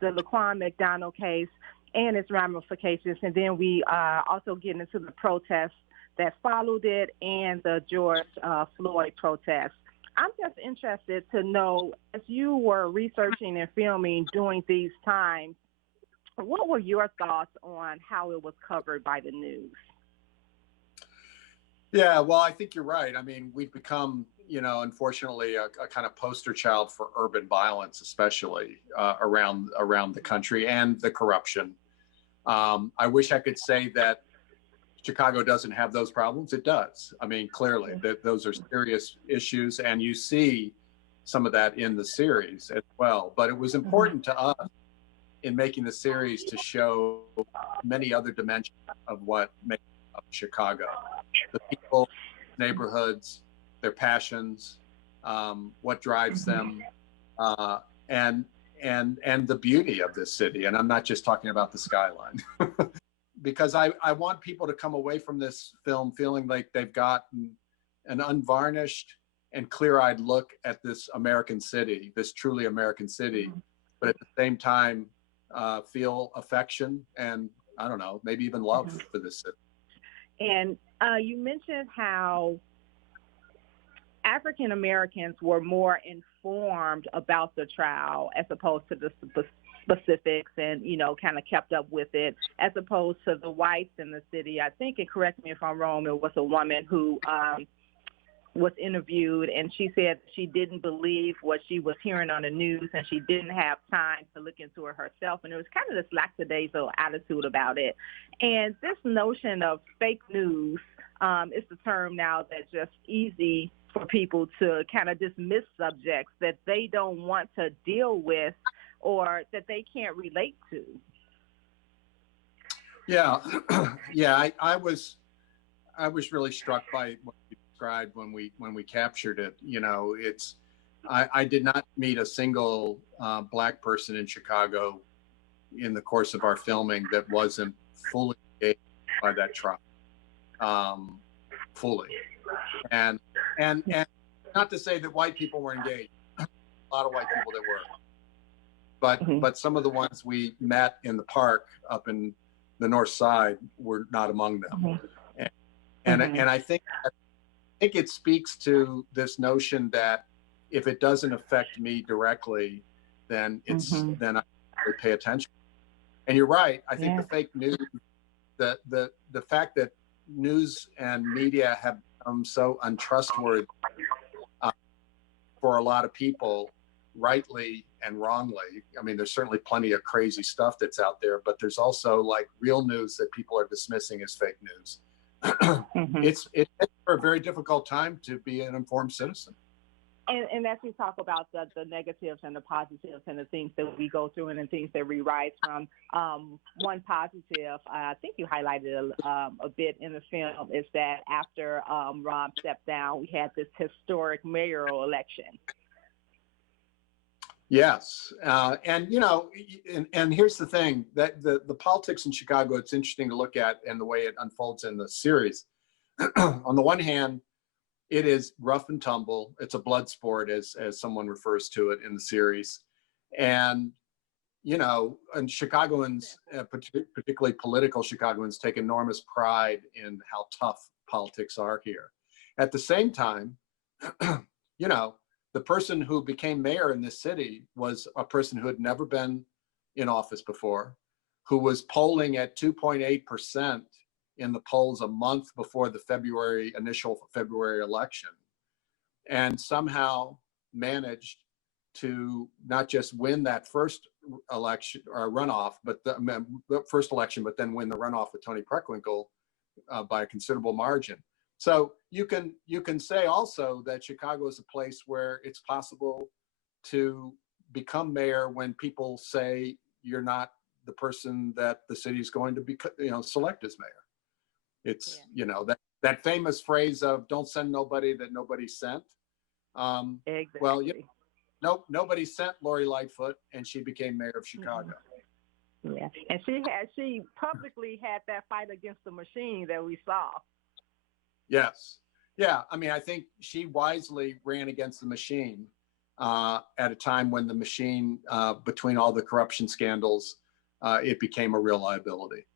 the Laquan McDonald case and its ramifications, and then we also get into the protests that followed it and the George Floyd protests. I'm just interested to know, as you were researching and filming during these times, what were your thoughts on how it was covered by the news? Yeah, well, I think you're right. I mean, we've become, unfortunately, a kind of poster child for urban violence, especially around the country, and the corruption. I wish I could say that Chicago doesn't have those problems. It does. I mean, clearly, those are serious issues, and you see some of that in the series as well. But it was important to us in making the series to show many other dimensions of what makes up Chicago: the people, neighborhoods, their passions, what drives them, and the beauty of this city. And I'm not just talking about the skyline. Because I want people to come away from this film feeling like they've gotten an unvarnished and clear-eyed look at this American city, this truly American city, but at the same time feel affection and, I don't know, maybe even love for this city. And you mentioned how African Americans were more informed about the trial as opposed to the specifics and, kind of kept up with it, as opposed to the whites in the city. I think, and correct me if I'm wrong, it was a woman who was interviewed, and she said she didn't believe what she was hearing on the news, and she didn't have time to look into it herself. And it was kind of this lackadaisical attitude about it. And this notion of fake news is the term now that's just easy for people to kind of dismiss subjects that they don't want to deal with or that they can't relate to. Yeah, yeah. I was really struck by what you described when we captured it. I did not meet a single Black person in Chicago in the course of our filming that wasn't fully engaged by that trial, fully. And not to say that white people were engaged. A lot of white people that were. But some of the ones we met in the park up in the north side were not among them. And I think it speaks to this notion that if it doesn't affect me directly, then then I really pay attention. And you're right. I think the fake news, the fact that news and media have become so untrustworthy for a lot of people, rightly and wrongly. I mean, there's certainly plenty of crazy stuff that's out there, but there's also like real news that people are dismissing as fake news. It's a very difficult time to be an informed citizen. And as we talk about the negatives and the positives and the things that we go through and the things that we rise from, one positive, I think you highlighted a bit in the film, is that after Rob stepped down, we had this historic mayoral election. Yes. And here's the thing, that the politics in Chicago, it's interesting to look at and the way it unfolds in the series. On the one hand, it is rough and tumble. It's a blood sport, as someone refers to it in the series. And, and Chicagoans, particularly political Chicagoans, take enormous pride in how tough politics are here. At the same time, the person who became mayor in this city was a person who had never been in office before, who was polling at 2.8% in the polls a month before the initial February election, and somehow managed to not just win that first election or runoff, but the first election, but then win the runoff with Tony Preckwinkle by a considerable margin. So you can say also that Chicago is a place where it's possible to become mayor when people say you're not the person that the city is going to be, select as mayor. It's, that famous phrase of "don't send nobody that nobody sent." Exactly. Well, nope, nobody sent Lori Lightfoot, and she became mayor of Chicago. Yeah, and she publicly had that fight against the machine that we saw. Yes. Yeah. I mean, I think she wisely ran against the machine. at a time when the machine, between all the corruption scandals, it became a real liability.